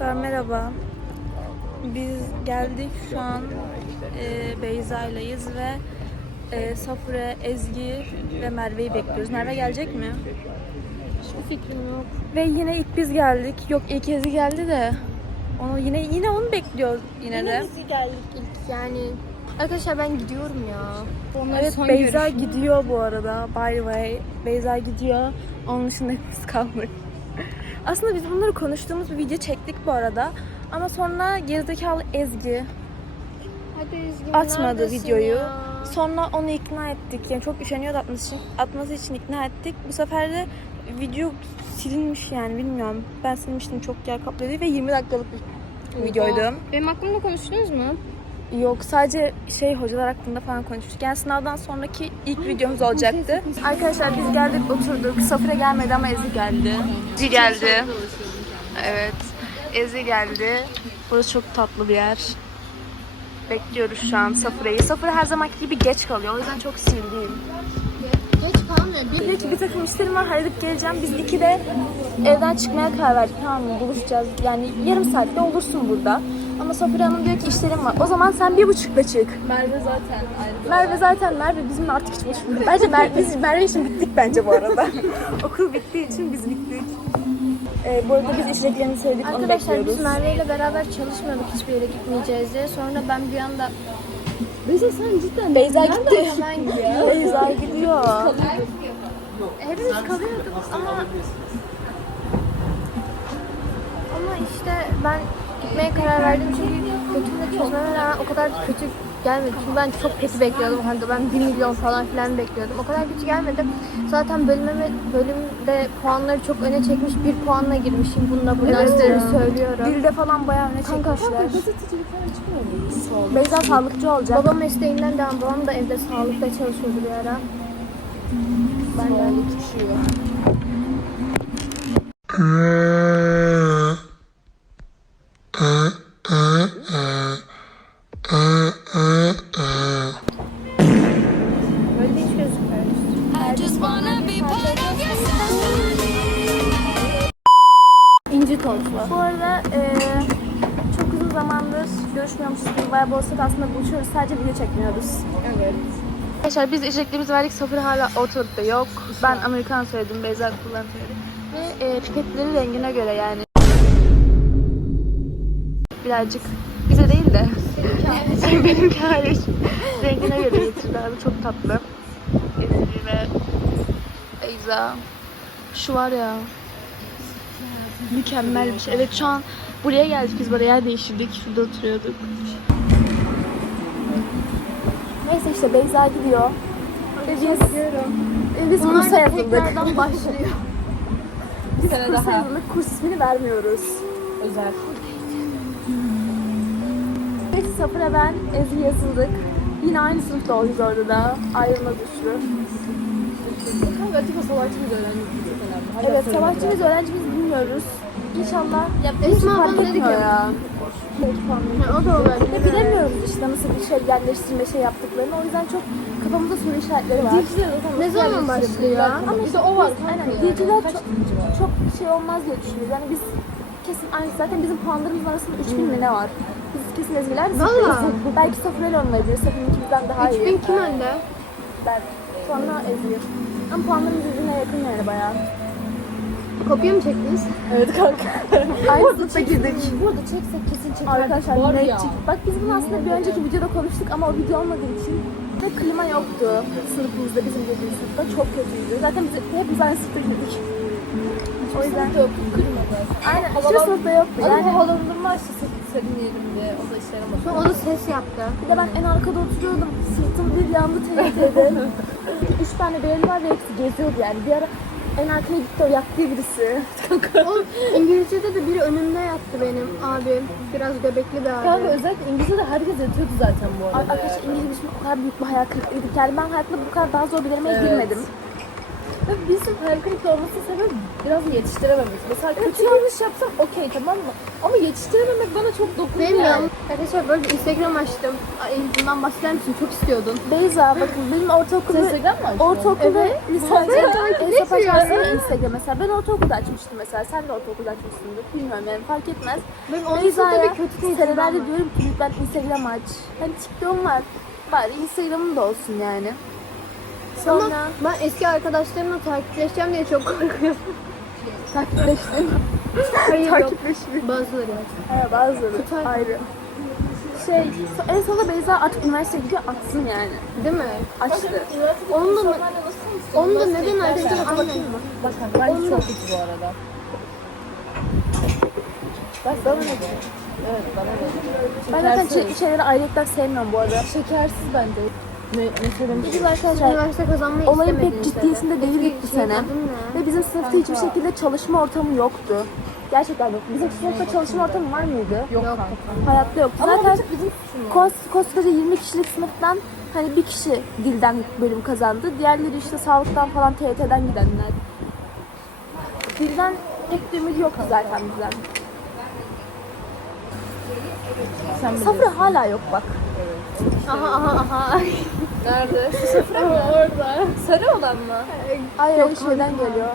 Arkadaşlar merhaba. Biz geldik şu an e, Beyza'yleyiz ve e, Safure, Ezgi ve Merve'yi bekliyoruz. Merve gelecek mi? Hiçbir fikrim yok. Ve yine ilk biz geldik. Yok ilk Ezgi geldi de onu yine yine onu bekliyoruz yine de. Biz geldik ilk yani. Arkadaşlar ben gidiyorum ya. Onların Evet son Beyza görüşü. gidiyor bu arada. By the way. Beyza gidiyor. Onun dışında biz kaldık. Aslında biz bunları konuştuğumuz bir video çektik bu arada. Ama sonra gerizekalı Ezgi Hadi Ezgi, atmadı neredesin videoyu. ya? Sonra onu ikna ettik. Yani çok üşeniyordu atması için, atması için ikna ettik. Bu sefer de video silinmiş yani bilmiyorum. Ben silmiştim çok yer kaplıyordu ve 20 dakikalık bir videoydu. Benim hakkımda konuştunuz mu? Yok sadece şey hocalar hakkında falan konuşmuştuk. Yani sınavdan sonraki ilk videomuz olacaktı. Arkadaşlar biz geldik oturduk. Safire gelmedi ama Ezi geldi. Ezi geldi. Evet. Ezi geldi. Burası çok tatlı bir yer. Bekliyoruz şu an Safire'yi. Safire her zamanki gibi geç kalıyor. O yüzden çok sinirliyim. Geç kalmıyor. Bir Dedi ki bir takım işlerim var halledip geleceğim. Biz iki de evden çıkmaya karar verdik. Tamam mı buluşacağız. Yani yarım saatte olursun burada. Ama Safire Hanım diyor ki işlerim var. O zaman sen bir buçukta çık. Merve zaten ayrı. Merve zaten Merve bizimle artık hiç buluşmuyor. Bence Mer biz Merve için bittik bence bu arada. Okul bittiği için biz bittik. Ee, bu arada biz içeceklerini sevdik onu Arkadaşlar bekliyoruz. biz Merve ile beraber çalışmıyorduk hiçbir yere gitmeyeceğiz diye. Sonra ben bir anda Beyza sen cidden Beyza gitti. ben gidiyor. Beyza gidiyor. Hepimiz kalıyorduk ama ama işte ben gitmeye karar verdim çünkü götümle çözmeme rağmen o kadar kötü gelmedi. Çünkü ben çok kötü bekliyordum. Hani ben 1 milyon falan filan bekliyordum. O kadar kötü gelmedi. Zaten bölümeme, bölümde puanları çok öne çekmiş. Bir puanla girmişim. Bununla buradan Evet ya. söylüyorum. Dilde falan bayağı öne Kanka, çekmişler. gazetecilik falan çıkmıyor mu? Beyza sağlıkçı olacak. Babam mesleğinden devam. Babam da evde sağlıkta çalışıyordu bir ara. Ben de düşüyor. Tozlu. Bu arada eee, çok uzun zamandır görüşmüyormuşuz gibi bayağı olsa da aslında buluşuyoruz. Sadece video çekmiyoruz. Evet. Arkadaşlar biz içeceklerimizi verdik. Safir hala ortalıkta yok. Ben Amerikan söyledim. Beyza kullan söyledi. Ve e, pipetleri rengine göre yani. Birazcık bize değil de benim kardeşim rengine göre getirdi abi. Çok tatlı. Ezgi ve Beyza. Şu var ya. Mükemmel bir şey. Evet şu an buraya geldik biz buraya yer değiştirdik. Şurada oturuyorduk. Neyse işte Beyza gidiyor. Ve biz, ve biz kursa yazıldık. tekrardan başlıyor. Biz kursa daha. yazıldık. Kurs ismini vermiyoruz. Özel. Neyse Safır'a ben Ezgi yazıldık. Yine aynı sınıfta olacağız orada da. Ayrılma güçlü. Kanka Atiba savaşçımız öğrenci çok önemli. Evet savaşçımız öğrencimiz bilmiyoruz. İnşallah Ya Esma fark etmiyor ya. Ha, o da olabilir. Ve bilemiyoruz işte nasıl bir şey yerleştirme şey yaptıklarını. O yüzden çok kafamızda soru işaretleri var. Dilciler Ne zaman başlıyor? Ama de o var aynen, dilciler çok- çok şey olmaz diye düşünüyoruz. Yani biz kesin aynı zaten bizim puanlarımız arasında 3000 mi ne var? Biz kesin ezgiler Valla. Belki Safir'le olmayabilir. Safir'in ikimizden daha iyi. 3000 kim önde? Ben. Sonra Ezgi. Ama puanlarımız birbirine yakın yani bayağı. Kopya mı çektiniz? Evet kanka. Aynı sınıfta girdik. Bu arada çeksek kesin çekerdik. Arkadaşlar net çık. Bak biz bunu aslında bir önceki videoda konuştuk ama o video olmadığı için ve klima yoktu sınıfımızda bizim girdiğimiz sınıfta. Çok kötüydü. Zaten biz hepimiz aynı sınıfta girdik. O yüzden Yok, klima zaten. aynen hiçbir Havalan- sınıfta yoktu. Yani Yani havalandırma açtı senin yerinde. O da işe yaramadı. Sonra o da ses yaptı. bir de ben en arkada oturuyordum. Sırtım bir yandı TRT'de. Üç tane beğeni var ve hepsi geziyordu yani. Bir ara en arkaya gitti o yaktı birisi. O İngilizce'de de biri önümde yattı benim abim. Biraz göbekli bir abi. Kanka özellikle İngilizce'de herkes yatıyordu zaten bu arada. Arkadaşlar İngilizce o kadar büyük bir hayal kırıklığıydık. Yani ben hayatımda bu kadar daha zor bir Evet. girmedim. Ve bizim kırıklığı olmasının sebebi biraz yetiştirememek. Mesela kötü yanlış yapsam okey tamam mı? Ama yetiştirememek bana çok dokunuyor. Benim yani. ya. Arkadaşlar böyle bir Instagram açtım. Ay, bundan bahseder misin? Çok istiyordun. Beyza bakın benim ortaokulda Instagram mı açtın? Ortaokul ve Evet. lisans Evet, hesap ne açarsın? Instagram mesela. Ben ortaokulda açmıştım mesela. Sen de ortaokulda açmışsındır. Bilmiyorum yani fark etmez. Onun Beyza'ya senelerde diyorum ki lütfen Instagram aç. Hani TikTok'um var. Bari Instagram'ım da olsun yani. Sonra Ama ben eski arkadaşlarımla takipleşeceğim diye çok korkuyorum. takipleştim. Hayır yok. Takipleştim. Bazıları. Ha, bazıları Tutar. ayrı. Şey, en sonunda Beyza artık üniversiteye gidiyor atsın yani. Değil mi? Açtı. Onun da, onun da neden arkadaşlar Bakayım mı? Bakın bence çok kötü bu arada. Bak bana ne diyor? Evet bana ne Ben zaten şey, şeyleri ayrıyetten sevmiyorum bu arada. Şekersiz bence. Ne, ne söylemiş? Biz arkadaşlar Üniversite kazanmayı olayın pek ciddiyesinde değildik bu sene. Ve bizim sınıfta hiçbir şekilde çalışma ortamı yoktu. Gerçekten yok. Bizim sınıfta çalışma ortamı var mıydı? Yok. Hayatta yoktu. Ama Zaten bizim kos, koskoca 20 kişilik sınıftan hani bir kişi dilden bölüm kazandı. Diğerleri işte sağlıktan falan TYT'den gidenler. Dilden pek bir ümit yoktu zaten bizden. Sen Safra hala yok bak. Aha aha aha. Nerede? Şu sıfır mı? Orada. Sarı olan mı? Hayır o şeyden geliyor.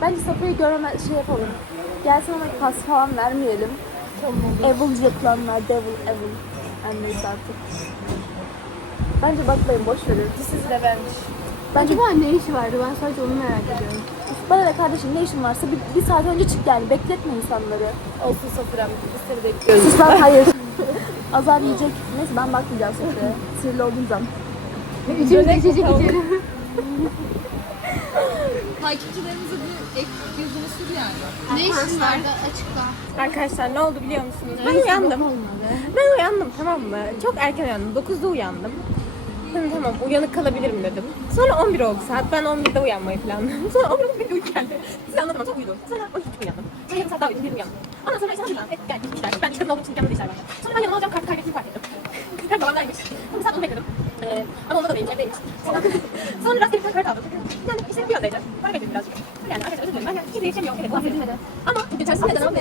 Bence Safra'yı görmeme şey yapalım. Gelsin ama pas falan vermeyelim. Tamam. Evil yapılanlar, devil, evil. Yani neyse artık. Bence bakmayın boş verin. Siz revenge. Bence Acaba ne işi vardı? Ben sadece onu merak ediyorum. Bana ne kardeşim ne işin varsa bir, bir saat önce çık yani bekletme insanları. Olsun Safirem. Biz seni bekliyoruz. Sus lan hayır. Azar yiyecek. Neyse ben bakmayacağım Safra'ya. Sinirli olduğum zaman. İçimiz içecek bakalım. içeri. Takipçilerimize bir ek yüzünü sür yani. Ne işin vardı açıkla. Arkadaşlar ne oldu biliyor musunuz? Ben uyandım. Ben uyandım tamam mı? Çok erken uyandım. 9'da uyandım. Dedim tamam uyanık kalabilirim dedim. Sonra 11 oldu saat. Ben 11'de uyanmayı planladım. Sonra 11'de bir uyku geldi. Size anlatamam çok uyudum. Sonra 12 uyandım. Sonra yarım saat daha uyudum bir uyandım. Ondan sonra işte hazırlandım. Evet, geldi işler. Ben çıkarım olduğum için yanımda işler vardı. Sonra ben yanıma alacağım kartı kaybettiğimi fark ettim. Kart babamdaymış. Sonra saat onu bekledim. Ee, ama onda da değilmiş, evdeymiş. Sonra, sonra rastgele bir kart aldım. Yani işte bir yandaydı. Bana bekledim birazcık. Yani arkadaşlar özür dilerim. Ben yani hiç değişemiyorum. Evet, affedin. Ama geçersiz neden abi?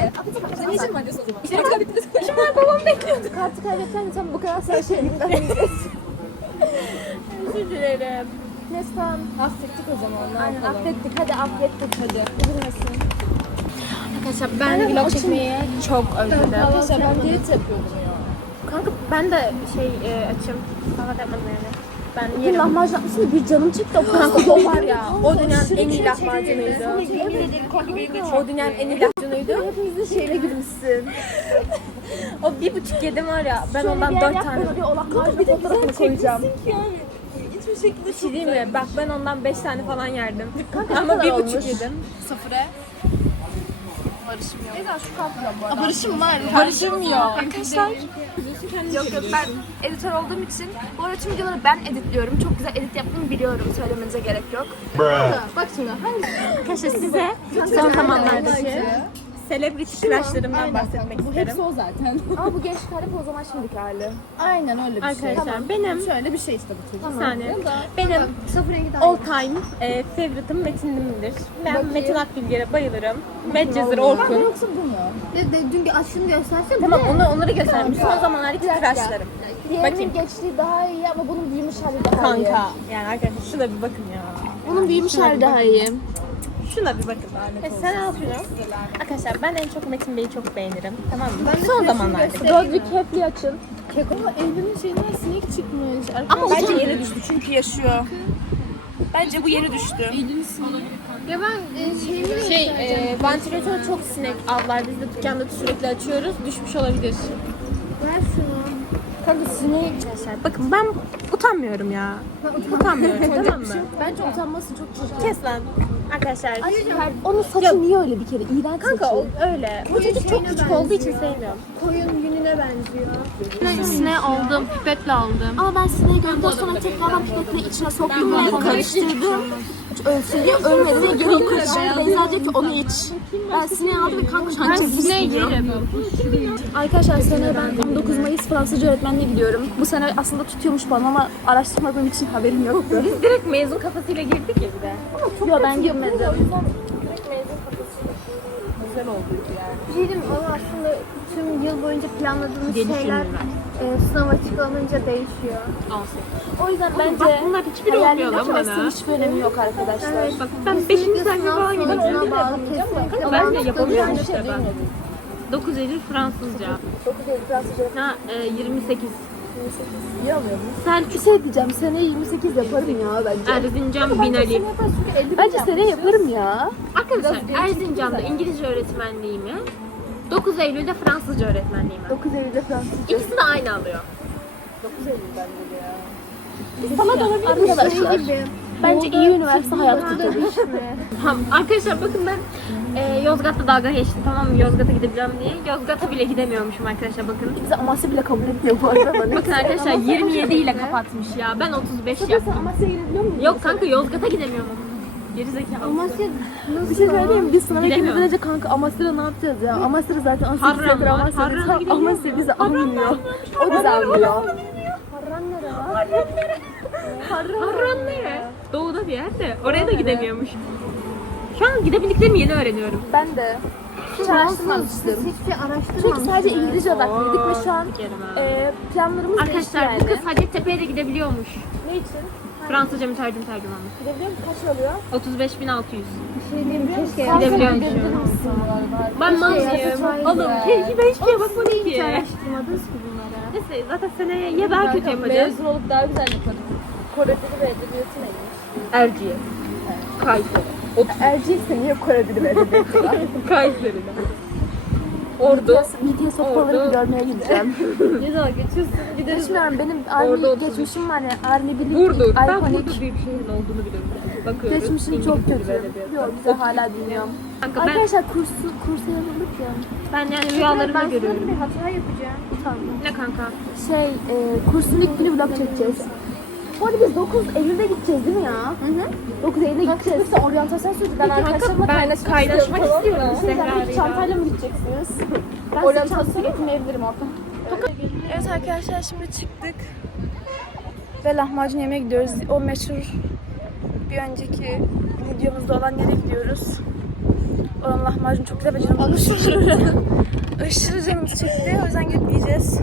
Ne işin var diyorsun o zaman? İşte kaybettiniz. İşim var babam bekliyordu. Kartı kaybetsen sen bu kadar sen şey Özür dilerim. Neyse tamam. Affettik o zaman. Ne Aynen yapalım? affettik. Hadi affettik hadi. Üzülmesin. Arkadaşlar ben vlog çekmeyi çok özledim. Arkadaşlar ben diyet yapıyordum ya. Kanka ben de şey e, açım. Kahvaltı yapmadım yani. Ben Bir yerim. lahmacun yapmışsın bir canım çıktı. O Kanka o var ya. O dünyanın en iyi lahmacunuydu. O dünyanın en iyi lahmacunuydu. Hepimizin şeyine girmişsin. O bir buçuk yedim var ya. Ben ondan dört tane. bir o lahmacun fotoğrafını koyacağım. Bir şey diyeyim mi? Bak ben ondan beş tane falan yerdim. Ama bir buçuk yedim. Safire. Barışım var. Barışım yok. Arkadaşlar. Yok yok ben editör olduğum için bu arada tüm videoları ben editliyorum. Çok güzel edit yaptığımı biliyorum. Söylemenize gerek yok. Bak şimdi hangi Arkadaşlar size son zamanlardaki celebrity crushlarımdan bahsetmek Bu isterim. hepsi o zaten. Ama bu gençlik hali o zaman şimdiki hali. Aynen öyle bir şey. Arkadaşlar benim Şöyle bir şey işte bu çocuk. bir saniye. Benim sıfır rengi daha all time e, favorite'ım Metin Dim'dir. Ben Metin Akbilger'e bayılırım. Medcezir Orkun. Yoksa bu mu? De, de, dün açtığını göstersene. Tamam onu, onları göstereyim. Son zamanlardaki crushlarım. Diğerinin Bakayım. gençliği daha iyi ama bunun büyümüş hali daha iyi. Kanka. Yani arkadaşlar şuna bir bakın ya. Bunun büyümüş hali daha iyi. Şuna bir bakın. E, sen al şunu. Arkadaşlar ben en çok Metin Bey'i çok beğenirim. Tamam mı? Son zamanlarda. Roderick Hepli açın. Ama Elvin'in şeyinden sinek çıkmış. Ama Bence yeni düştü çünkü yaşıyor. Bence bu yeni düştü. Ya ben e, şeyini şey e, vantilatör çok sinek avlar. Biz de dükkanda sürekli açıyoruz. Düşmüş olabilir. Arkadaşlar. Bakın ben utanmıyorum ya. Utanmıyorum tamam mı? Bence utanması çok çirkin. Kes lan. Arkadaşlar. Onun saçı niye öyle bir kere? İğrenç Kanka saçı. o öyle. Bu çocuk çok küçük olduğu için sevmiyorum. Koyun gününe benziyor. Sine aldım, pipetle aldım. Ama ben sineği gördükten sonra tekrardan pipetle içine soktum ve karıştırdım. Ölsün diye ölmedi diye geri yukarı çıktı. Beyza diyor ki onu iç. Ben sineği aldım ve kanka şu an çok yerim. Arkadaşlar seneye ben 19 Mayıs Fransızca öğretmenliğe gidiyorum. Bu sene aslında tutuyormuş bana ama araştırmadığım için haberim yoktu. Biz direkt mezun kafasıyla girdik ya bir de. Yok ben girmedim. Bir şey diyeyim mi? Ama aslında tüm yıl boyunca planladığımız şeyler e, sınava çıkılınca değişiyor. O yüzden bence Bak bunlar hiçbiri olmuyor lan bana. hiçbir önemi yok arkadaşlar. Bak ben 5. sayfa Sınav falan gidiyorum. sonucuna bağlı kesinlikle. Ben de yapamıyorum bir işte ben. 9 Eylül Fransızca. 9 Eylül Fransızca Ha, e, 28. iyi alıyorum. Selçuk Bir şey diyeceğim seneye 28 yaparım ya bence. Erzincan Binali. Bence seneye yaparım ya. Arkadaşlar Erzincan'da İngilizce öğretmenliğimi 9 Eylül'de Fransızca öğretmenliğimi. 9 Eylül'de Fransızca. İkisi de aynı alıyor. Sana da olabilir arkadaşlar. Şey gibi. Bence iyi üniversite hayatı kurtarır. Tamam arkadaşlar bakın ben e, Yozgat'ta dalga geçtim tamam mı Yozgat'a gidebileceğim diye. Yozgat'a bile gidemiyormuşum arkadaşlar bakın. Bize Amasya bile kabul etmiyor bu arada. Bakın arkadaşlar 27 ile kapatmış ya. Ben 35 yaptım. Amasya'ya gidebiliyor muyuz? Yok kanka Yozgat'a gidemiyorum. Gerizekalı. Amasya Bir şey söyleyeyim mi? Biz sınava girmeden önce kanka Amasya'da ne yapacağız ya? Amasya'da zaten Harran var. Amasya'da. Harran'a gidelim. Amasya bizi almıyor. O bizi almıyor. Harran ne? Doğuda bir yerde. Oraya da gidemiyormuş. Şu an gidebildiklerimi yeni öğreniyorum. Ben de. Hiç siz araştırmamıştım. hiçbir şey araştırmamışsınız. Çünkü sadece İngilizce odaklıydık ve şu an Sikerim ha. e, planlarımız değişti Arkadaşlar yani. bu kız Hacettepe'ye de gidebiliyormuş. Ne için? Fransızca mütercim tercümanlık. Gidebiliyor musun? Kaç oluyor? 35.600. Bir şey diyeyim keşke Gidebiliyormuş. Ben mal Şey, mıyım? yapacağız Oğlum keşke ben hiçbir şeye bakmadım Hiç ki. araştırmadınız ki bunları. Neyse zaten seneye ya daha kötü yapacağız. Mezun olup daha güzel yaparız. Kore dili ve edebiyatı neymiş? Erciye. Kayseri. Erciyes niye Kore dili ve edebiyatı var? Kayseri'de. Ordu. BTS okulları Ordu. görmeye gideceğim. Ne zaman geçiyorsun? Gideriz. Geçmiyorum benim Army geçmişim var ya Army Birlik Burdur. Ben. Burdur bir şehrin olduğunu biliyorum. Bakıyoruz. Geçmişim çok kötü. Yok bize hala bilmiyorum. Kanka ben, Arkadaşlar kursu, kursa yazıldık ya. ben yani rüyalarımda Ben görüyorum. size bir hata yapacağım. Utandım. Ne kanka? Şey, e, kursun ilk günü vlog çekeceğiz. Bu arada biz 9 Eylül'de gideceğiz değil mi ya? Hı hı. 9 Eylül'de gideceğiz. Biz oryantasyon sürdü. Ben arkadaşlarımla ben kaynaşmak, istiyorum Bir şey çantayla mı gideceksiniz? Ben size getirmeyebilirim orada. Evet arkadaşlar şimdi çıktık. Ve lahmacun yemeye gidiyoruz. O meşhur bir önceki videomuzda olan yere gidiyoruz. Oranın lahmacun çok güzel ve canım aşırı. aşırı canımız çekti. O yüzden gidip yiyeceğiz.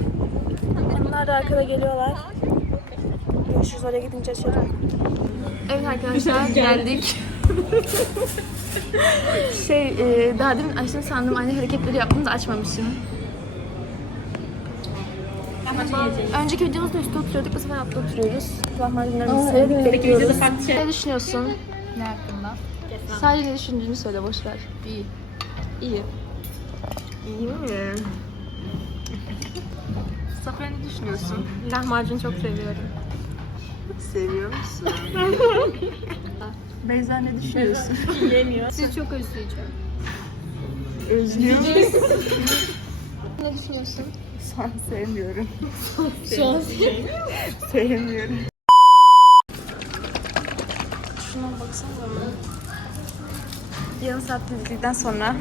Onlar da arkada geliyorlar. Görüşürüz oraya gidince açarım. Evet arkadaşlar geldik. şey e, daha demin açtım sandım aynı hareketleri yaptım da açmamışım. Önceki videomuzda üstte oturuyorduk bu sefer altta oturuyoruz. Lahmacunlarımızı söyledik bekliyoruz. Ne düşünüyorsun? Ne hakkında? Sadece ne düşündüğünü söyle boş ver. İyi. İyi. İyi mi? Safiye ne düşünüyorsun? Lahmacun çok seviyorum. Seviyor musun? Beyza ne düşünüyorsun? Sizi çok özleyeceğim. Özlüyor Ne düşünüyorsun? Şu an sevmiyorum. Şu an sevmiyorum. Şuna baksana. Yarım saat dizildikten sonra.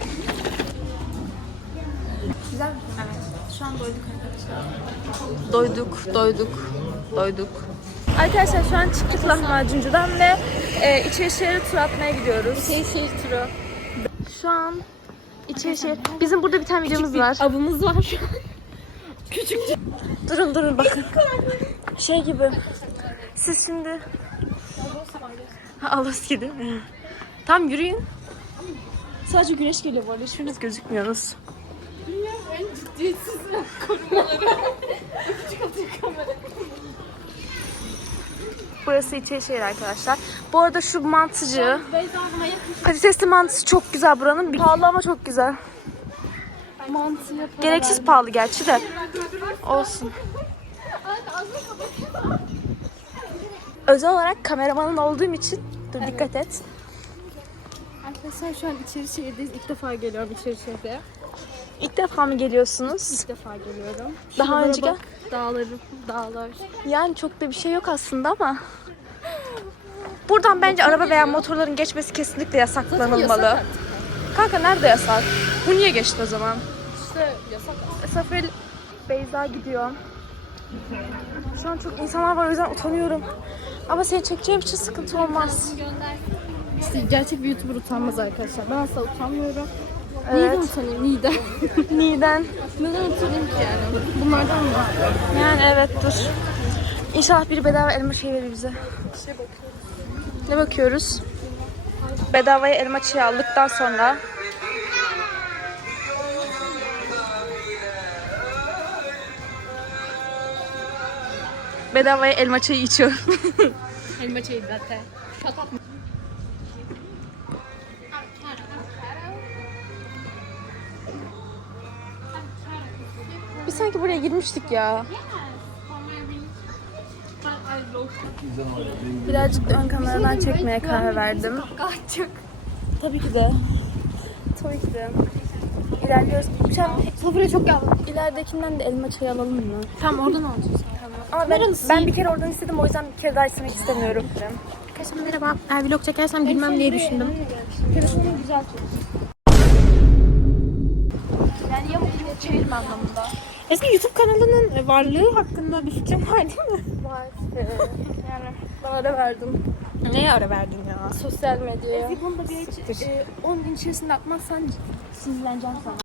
Güzel mi? Evet. Şu an doyduk arkadaşlar. Doyduk, doyduk, doyduk. Arkadaşlar şu an çıktık lahmacuncudan ve e, İçerişehir'e tur atmaya gidiyoruz. İçerişehir turu. Şu an İçerişehir. Bizim burada bir tane videomuz var. Avımız var şu an. Durun durun bakın. Şey gibi. Siz şimdi... Alaski değil mi? Tam yürüyün. Sadece güneş geliyor bu arada. Hiçbiriniz gözükmüyorsunuz. Burası İçerişehir arkadaşlar. Bu arada şu mantıcı, patatesli mantısı çok güzel buranın. Pahalı ama çok güzel. Gereksiz pahalı gerçi de. Olsun. Özel olarak kameramanın olduğum için dur dikkat et. Arkadaşlar şu an içeri şehirdeyiz. İlk defa geliyorum içeri şehre. İlk defa mı geliyorsunuz? İlk defa geliyorum. Daha Şuralara önce bak, Dağları, dağlar. Yani çok da bir şey yok aslında ama. Buradan bence araba veya motorların geçmesi kesinlikle yasaklanılmalı. Kanka nerede yasak? Bu niye geçti o zaman? İşte yasak. Safel Beyza gidiyor. Şu an çok insanlar var o yüzden utanıyorum. Ama seni çekeceğim için sıkıntı olmaz. İşte gerçek bir YouTuber utanmaz arkadaşlar. Ben asla utanmıyorum. Evet. utanayım? Neyden? Neden? Neden utanayım ki yani? Bunlardan mı? Yani evet dur. İnşallah biri bedava elma şey verir bize. Ne bakıyoruz? Bedavaya elma çiğ aldıktan sonra Bedavaya elma çayı içiyorum. Elma çayı zaten. Biz sanki buraya girmiştik ya. Birazcık ön kameradan çekmeye karar verdim. Tabii ki de. Tabii ki de. İlerliyoruz. Şu an Sofraya çok yağlı. ileridekinden de elma çayı alalım mı? Tamam oradan alacağız. Ama ben, ben bir kere oradan istedim o yüzden bir kere daha istemek istemiyorum. Arkadaşlar merhaba. Eğer vlog çekersem bilmem diye düşündüm. Telefonum güzel tut. Yani ya ya çevirim anlamında. Eski YouTube kanalının varlığı hakkında bir fikrin var değil mi? Var. yani bana da verdin. Neye ara verdin ya? Sosyal medyaya. Bunu da bir e, 10 gün içerisinde atmazsan sinirleneceğim sana.